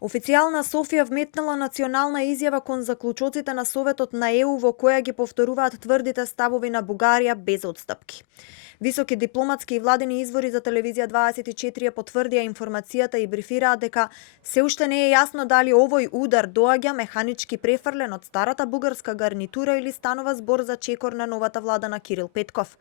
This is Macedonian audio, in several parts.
Официјална Софија вметнала национална изјава кон заклучоците на Советот на ЕУ во која ги повторуваат тврдите ставови на Бугарија без отстапки. Високи дипломатски и владени извори за телевизија 24 потврдија информацијата и брифираа дека се уште не е јасно дали овој удар доаѓа механички префрлен од старата бугарска гарнитура или станува збор за чекор на новата влада на Кирил Петков.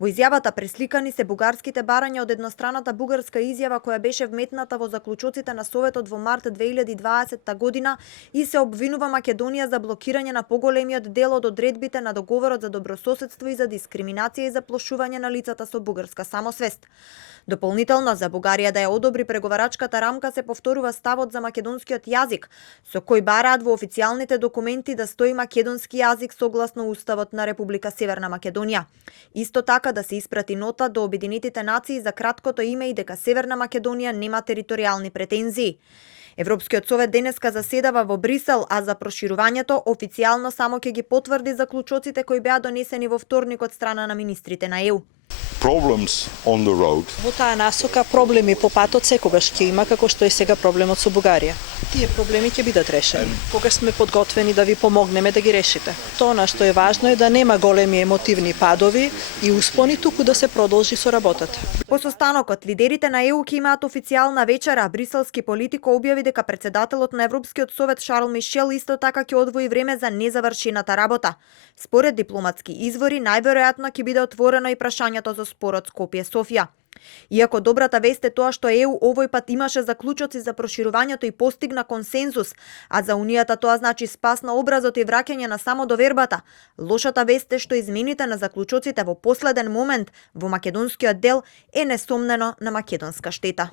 Во изјавата пресликани се бугарските барања од едностраната бугарска изјава која беше вметната во заклучоците на Советот во март 2020 година и се обвинува Македонија за блокирање на поголемиот дел од одредбите на договорот за добрососедство и за дискриминација и заплошување на лицата со бугарска самосвест. Дополнително, за Бугарија да ја одобри преговарачката рамка се повторува ставот за македонскиот јазик, со кој бараат во официјалните документи да стои македонски јазик согласно Уставот на Република Северна Македонија. Исто така да се испрати нота до Обединетите нации за краткото име и дека Северна Македонија нема територијални претензии. Европскиот совет денеска заседава во Брисел, а за проширувањето официјално само ќе ги потврди заклучоците кои беа донесени во вторник од страна на министрите на ЕУ. Во таа насока проблеми по патот секогаш ќе има, како што е сега проблемот со Бугарија. Тие проблеми ќе бидат решени. Кога сме подготвени да ви помогнеме да ги решите. Тоа што е важно е да нема големи емотивни падови и успони, туку да се продолжи со работата. По состанокот, лидерите на ЕУ ќе имаат официјална вечера, а бриселски политико објави дека председателот на Европскиот совет Шарл Мишел исто така ќе одвои време за незавршената работа. Според дипломатски извори, најверојатно ќе биде отворено и прашањето за спорот Скопје-Софија. Иако добрата вест е тоа што ЕУ овој пат имаше заклучоци за проширувањето и постигна консензус, а за Унијата тоа значи спас на образот и враќање на самодовербата. Лошата вест е што измените на заклучоците во последен момент во македонскиот дел е несомнено на македонска штета.